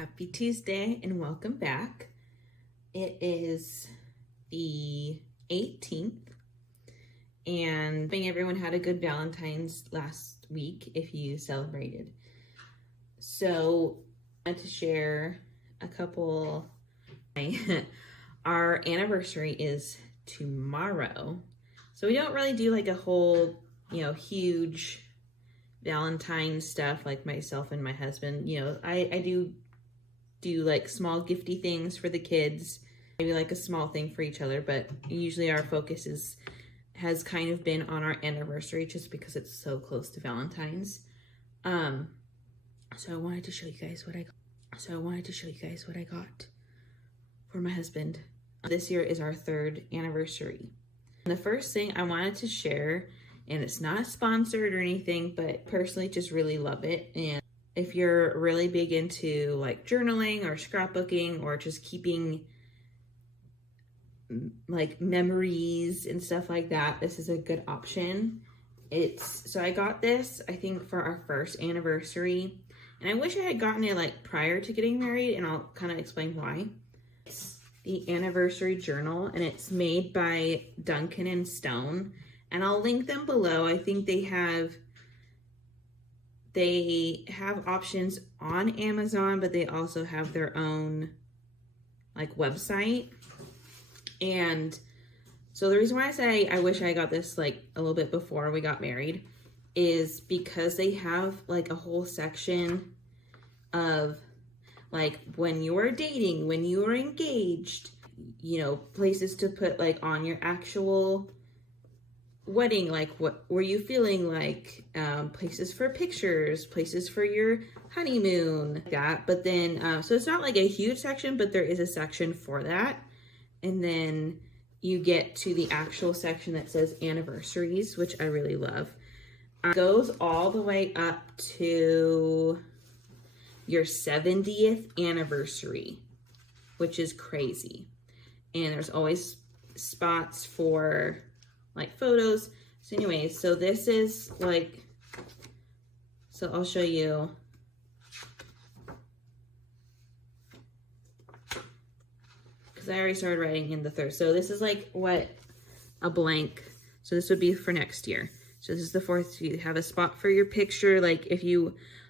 Happy Tuesday and welcome back. It is the 18th and hoping everyone had a good Valentine's last week if you celebrated. So I wanted to share a couple. Our anniversary is tomorrow. So we don't really do like a whole, huge Valentine's stuff like myself and my husband. I do like small gifty things for the kids, maybe like a small thing for each other, but usually our focus has kind of been on our anniversary just because it's so close to Valentine's. So I wanted to show you guys what I got for my husband. This year is our 3rd anniversary. And the first thing I wanted to share, and it's not sponsored or anything, but personally just really love it. And if you're really big into like journaling or scrapbooking or just keeping like memories and stuff like that, this is a good option. So I got this, I think, for our 1st anniversary. And I wish I had gotten it like prior to getting married, and I'll kind of explain why. It's the anniversary journal, and it's made by Duncan and Stone. And I'll link them below. I think they have options on Amazon, but they also have their own like website. And so the reason why I say I wish I got this like a little bit before we got married is because they have like a whole section of like when you're dating, when you are engaged, places to put like on your actual wedding, like what were you feeling like, places for pictures, places for your honeymoon, that. But then so it's not like a huge section, but there is a section for that. And then you get to the actual section that says anniversaries, which I really love. It goes all the way up to your 70th anniversary, which is crazy. And there's always spots for like photos. So anyways, so this is like, so I'll show you. Because I already started writing in the 3rd. So this is like what a blank. So this would be for next year. So this is the 4th. You have a spot for your picture. Like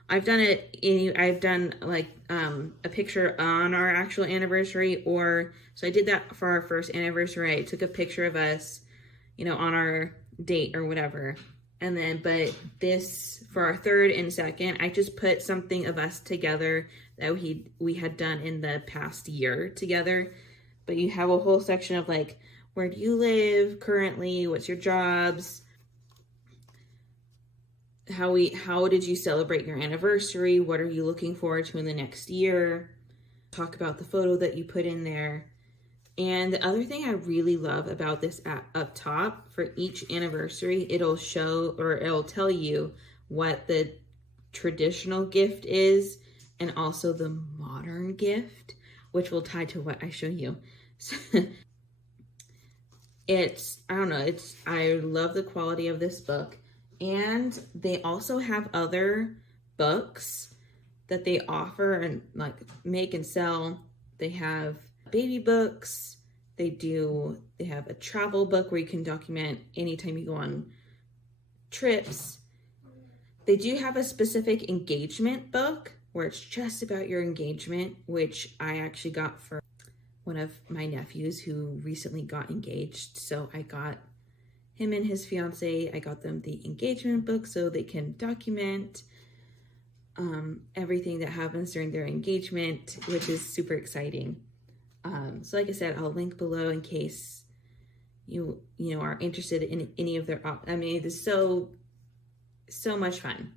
I've done like a picture on our actual anniversary, so I did that for our 1st anniversary. I took a picture of us, on our date or whatever. And then, but this for our 3rd and 2nd, I just put something of us together that we had done in the past year together. But you have a whole section of like, where do you live currently? What's your jobs? How did you celebrate your anniversary? What are you looking forward to in the next year? Talk about the photo that you put in there. And the other thing I really love about this up top, for each anniversary, it'll tell you what the traditional gift is and also the modern gift, which will tie to what I show you. I love the quality of this book. And they also have other books that they offer and like make and sell. They have baby books. They have a travel book where you can document anytime you go on trips. They do have a specific engagement book where it's just about your engagement, which I actually got for one of my nephews who recently got engaged. So I got him and his fiance, I got them the engagement book so they can document everything that happens during their engagement, which is super exciting. So like I said, I'll link below in case you are interested in any of their it is so much fun.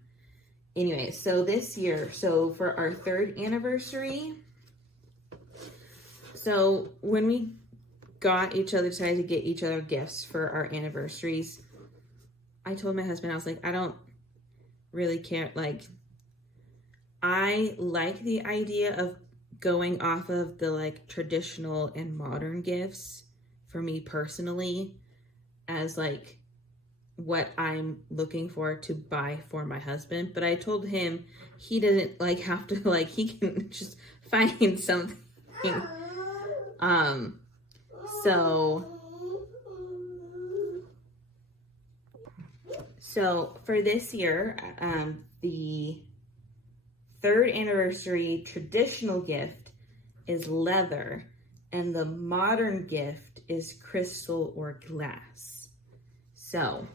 Anyway, so this year, so for our 3rd anniversary, so when we decided to get each other gifts for our anniversaries, I told my husband, I was like, I don't really care. Like, I like the idea of going off of the like traditional and modern gifts for me personally, as like what I'm looking for to buy for my husband, but I told him he doesn't like have to like he can just find something. So for this year, the 3rd anniversary traditional gift is leather, and the modern gift is crystal or glass. So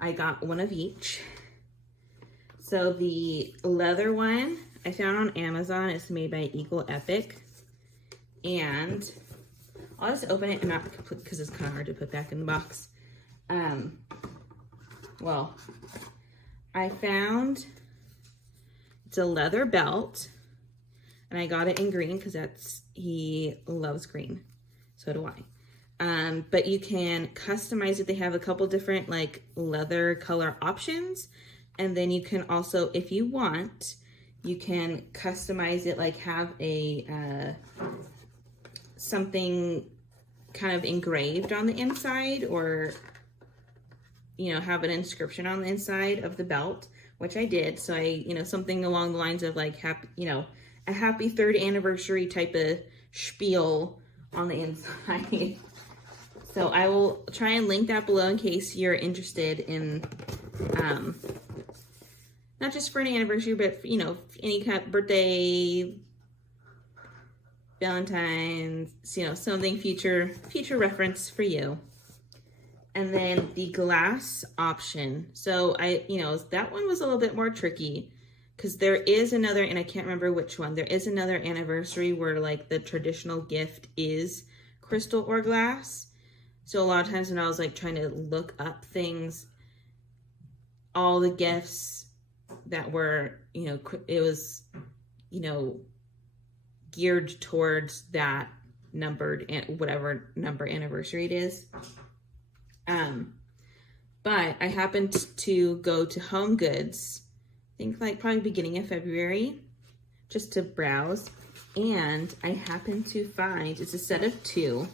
I got one of each. So the leather one I found on Amazon. It's made by Eagle Epic. And I'll just open it and not because it's kind of hard to put back in the box. Well, I found it's a leather belt, and I got it in green because he loves green. So do I. But you can customize it. They have a couple different like leather color options. And then you can also, if you want, you can customize it, like have a, something kind of engraved on the inside, or, you know, have an inscription on the inside of the belt, which I did. So something along the lines of like happy, a happy 3rd anniversary type of spiel on the inside. So I will try and link that below in case you're interested in, not just for an anniversary, but any kind of birthday, Valentine's, something future reference for you. And then the glass option. So that one was a little bit more tricky because there is another, and I can't remember which one, there is another anniversary where like the traditional gift is crystal or glass. So a lot of times when I was like trying to look up things, all the gifts that were, it was, geared towards that numbered and whatever number anniversary it is. But I happened to go to Home Goods, I think like probably beginning of February, just to browse. And I happened to find, it's a set of 2,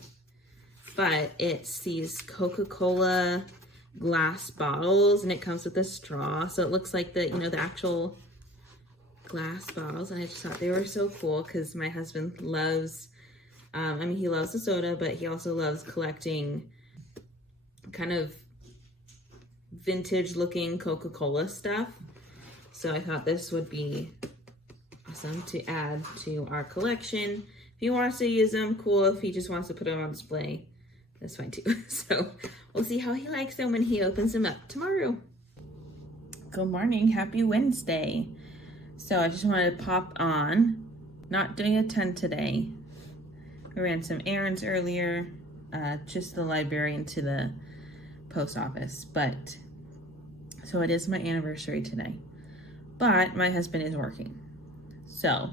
but it's these Coca-Cola glass bottles, and it comes with a straw. So it looks like the, the actual glass bottles. And I just thought they were so cool because my husband loves, he loves the soda, but he also loves collecting kind of vintage looking Coca-Cola stuff. So I thought this would be awesome to add to our collection. If he wants to use them, cool. If he just wants to put them on display, that's fine too. So we'll see how he likes them when he opens them up tomorrow. Good morning, happy Wednesday. So I just wanted to pop on, not doing a ton today. I ran some errands earlier, just the library and to the post office, but so it is my anniversary today, but my husband is working. So,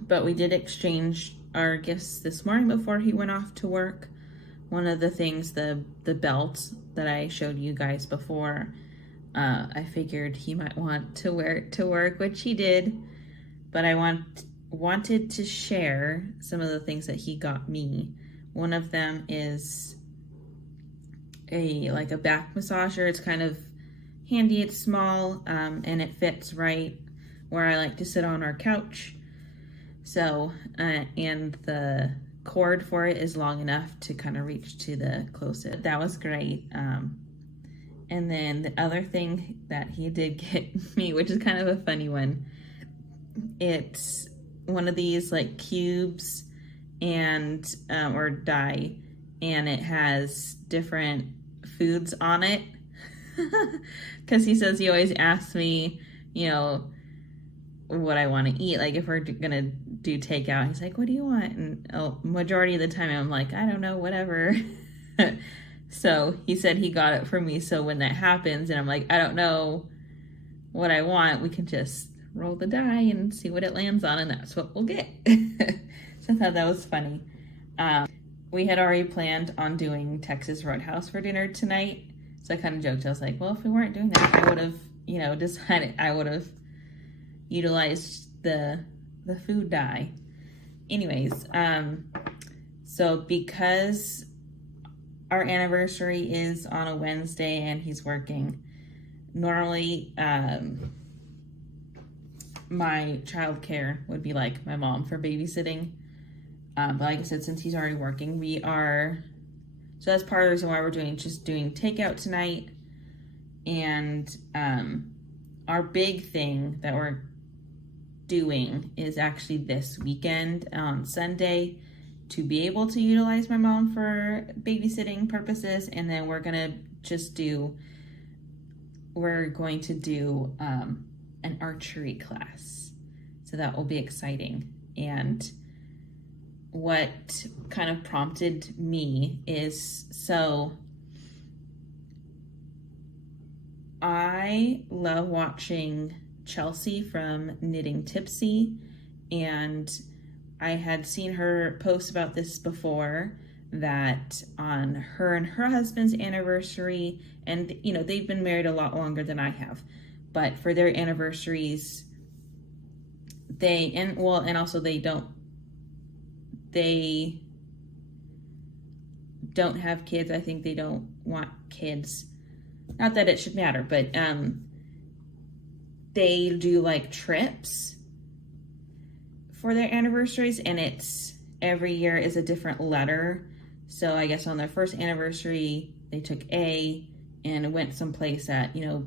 but we did exchange our gifts this morning before he went off to work. One of the things, the belt that I showed you guys before, I figured he might want to wear it to work, which he did, but I wanted to share some of the things that he got me. One of them is a back massager. It's kind of handy, it's small, and it fits right where I like to sit on our couch. So, and the cord for it is long enough to kind of reach to the closest. That was great. And then the other thing that he did get me, which is kind of a funny one, it's one of these like cubes and or die, and it has different foods on it. Because he says he always asks me, what I want to eat. Like if we're gonna do takeout, he's like, what do you want? And majority of the time I'm like, I don't know, whatever. So he said he got it for me, so when that happens and I'm like, I don't know what I want, we can just roll the die and see what it lands on, and that's what we'll get. So I thought that was funny. We had already planned on doing Texas Roadhouse for dinner tonight, so I kind of joked. I was like, well, if we weren't doing that, I would have, decided I would have utilized the food dye. Anyways, so because our anniversary is on a Wednesday and he's working. Normally, my childcare would be like my mom for babysitting. But like I said, since he's already working, so that's part of the reason why we're doing takeout tonight. And our big thing that we're doing is actually this weekend on Sunday to be able to utilize my mom for babysitting purposes. And then we're going to do an archery class. So that will be exciting. And what kind of prompted me is, so I love watching Chelsea from Knitting Tipsy, and I had seen her post about this before, that on her and her husband's anniversary, and you know, they've been married a lot longer than I have, but for their anniversaries, they don't have kids. I think they don't want kids. Not that it should matter, but they do like trips for their anniversaries, and it's every year is a different letter. So I guess on their first anniversary, they took A and went someplace that, you know,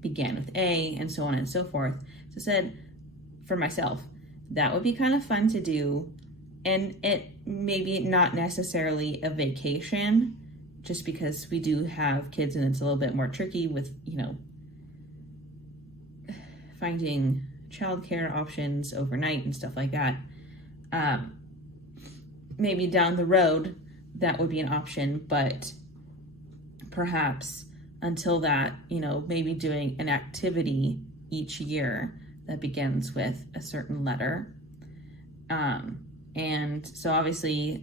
began with A, and so on and so forth. So I said, for myself, that would be kind of fun to do. And it maybe not necessarily a vacation, just because we do have kids and it's a little bit more tricky with, you know, finding childcare options overnight and stuff like that. Maybe down the road, that would be an option, but perhaps until that, you know, maybe doing an activity each year that begins with a certain letter. And so obviously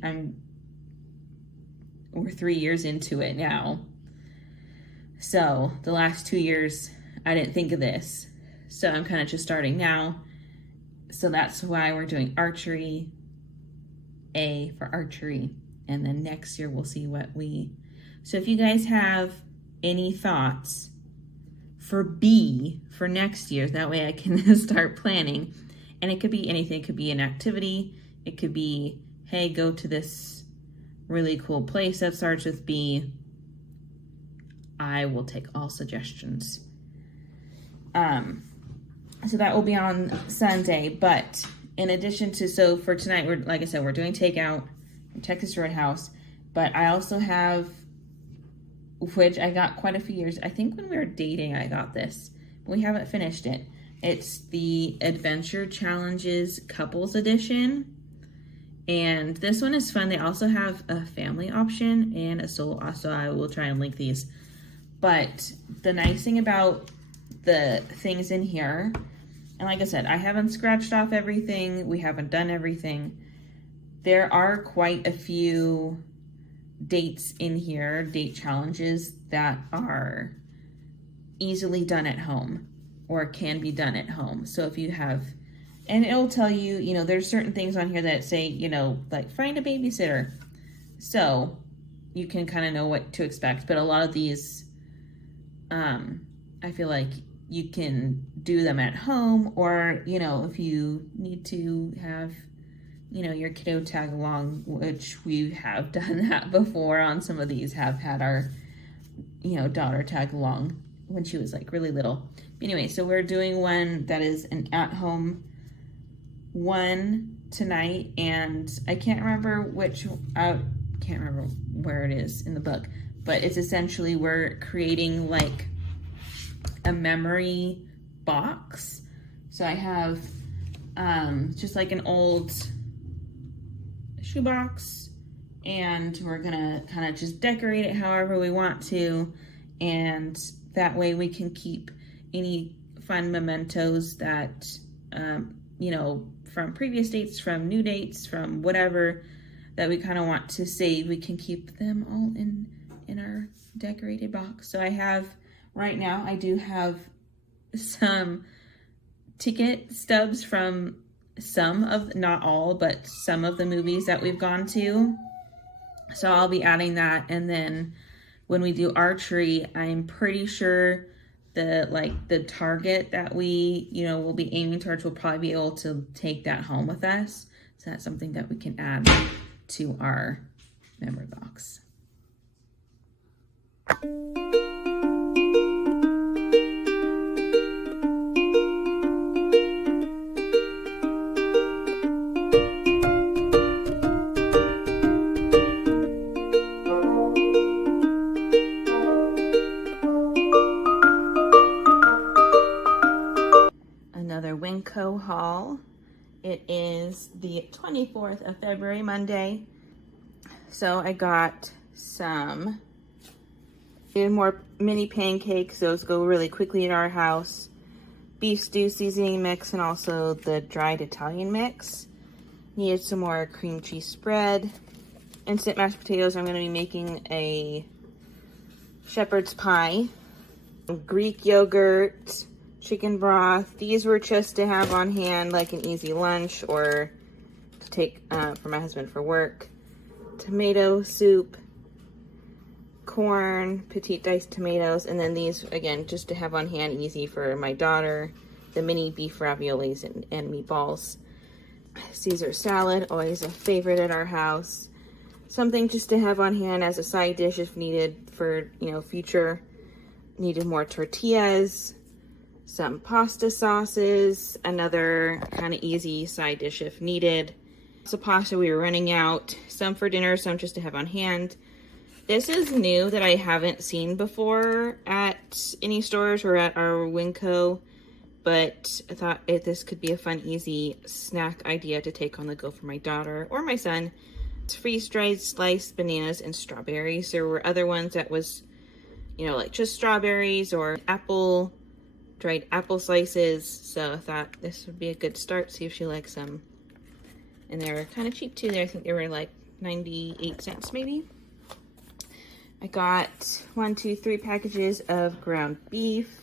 we're 3 years into it now. So the last 2 years, I didn't think of this. So I'm kind of just starting now. So that's why we're doing archery, A for archery. And then next year we'll see so if you guys have any thoughts for B for next year, that way I can start planning. And it could be anything. It could be an activity. It could be, hey, go to this really cool place that starts with B. I will take all suggestions. So that will be on Sunday. But in addition to, so for tonight, like I said, we're doing takeout from Texas Roadhouse. But I also have, which I got quite a few years. I think when we were dating, I got this. But we haven't finished it. It's the Adventure Challenges Couples Edition. And this one is fun. They also have a family option and a solo. So I will try and link these. But the nice thing about the things in here, and like I said, I haven't scratched off everything. We haven't done everything. There are quite a few dates in here, date challenges that are easily done at home or can be done at home. So if you have, and it'll tell you, you know, there's certain things on here that say, you know, like find a babysitter. So you can kind of know what to expect. But a lot of these, I feel like you can do them at home, or, you know, if you need to have, you know, your kiddo tag along, which we have done that before on some of these, have had our, you know, daughter tag along when she was like really little. Anyway, so we're doing one that is an at-home one tonight, and I can't remember where it is in the book, but it's essentially we're creating like a memory box. So I have just like an old shoebox, and we're gonna kind of just decorate it however we want to, and that way we can keep any fun mementos that you know, from previous dates, from new dates, from whatever that we kind of want to save. We can keep them all in our decorated box. So I have, right now, I do have some ticket stubs from some of, not all, but some of the movies that we've gone to. So I'll be adding that. And then when we do archery, I'm pretty sure the target that we, will be aiming towards, will probably be able to take that home with us. So that's something that we can add to our memory box. Another Winco haul. It is the 24th of February, Monday. So I got some more mini pancakes. Those go really quickly at our house. Beef stew seasoning mix, and also the dried Italian mix. Needed some more cream cheese spread. Instant mashed potatoes. I'm going to be making a shepherd's pie. Greek yogurt. Chicken broth. These were just to have on hand, like an easy lunch, or to take for my husband for work. Tomato soup, corn, petite diced tomatoes, and then these, again, just to have on hand, easy for my daughter. The mini beef raviolis and meatballs. Caesar salad, always a favorite at our house. Something just to have on hand as a side dish if needed for, future. Needed more tortillas. Some pasta sauces, another kind of easy side dish if needed. So pasta we were running out, some for dinner, some just to have on hand. This is new that I haven't seen before at any stores or at our Winco, but I thought this could be a fun, easy snack idea to take on the go for my daughter or my son. It's freeze-dried sliced bananas and strawberries. There were other ones that was, like just strawberries or dried apple slices, so I thought this would be a good start, see if she likes them. And they were kind of cheap too. I think they were like 98 cents maybe. I got 3 packages of ground beef,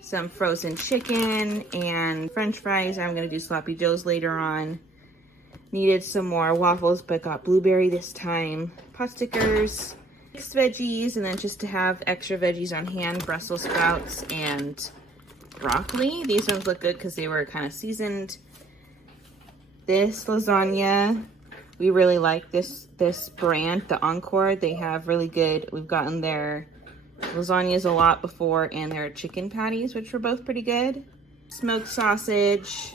some frozen chicken, and french fries. I'm gonna do sloppy joes later on. Needed some more waffles, but got blueberry this time. Pot stickers, mixed veggies, and then just to have extra veggies on hand, Brussels sprouts and broccoli. These ones look good because they were kind of seasoned. This lasagna, we really like this brand, the Encore. They have really good, we've gotten their lasagnas a lot before, and their chicken patties, which were both pretty good. Smoked sausage,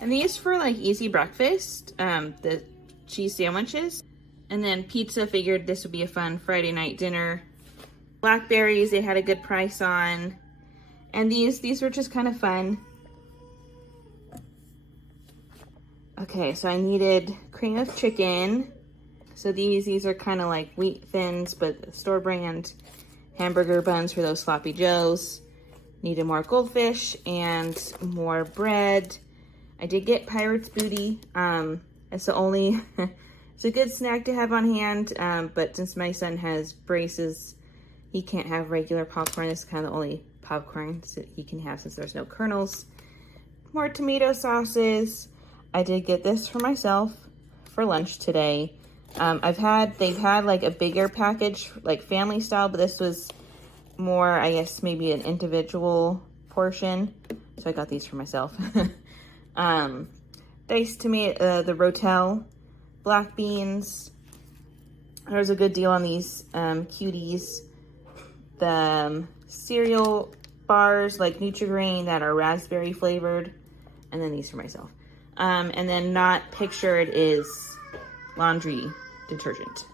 and these for like easy breakfast, the cheese sandwiches. And then pizza, figured this would be a fun Friday night dinner. Blackberries, they had a good price on. And these were just kind of fun. Okay, so I needed cream of chicken. So these are kind of like wheat thins, but store brand hamburger buns for those sloppy joes. Needed more goldfish and more bread. I did get Pirate's Booty. It's the only, it's a good snack to have on hand, but since my son has braces, he can't have regular popcorn. This is kind of the only popcorn that he can have since there's no kernels. More tomato sauces. I did get this for myself for lunch today. They've had like a bigger package, like family style, but this was more, I guess, maybe an individual portion. So I got these for myself. Diced tomato, the Rotel, black beans. There was a good deal on these cuties. The cereal bars, like Nutri-Grain, that are raspberry flavored. And then these for myself. And then not pictured is laundry detergent.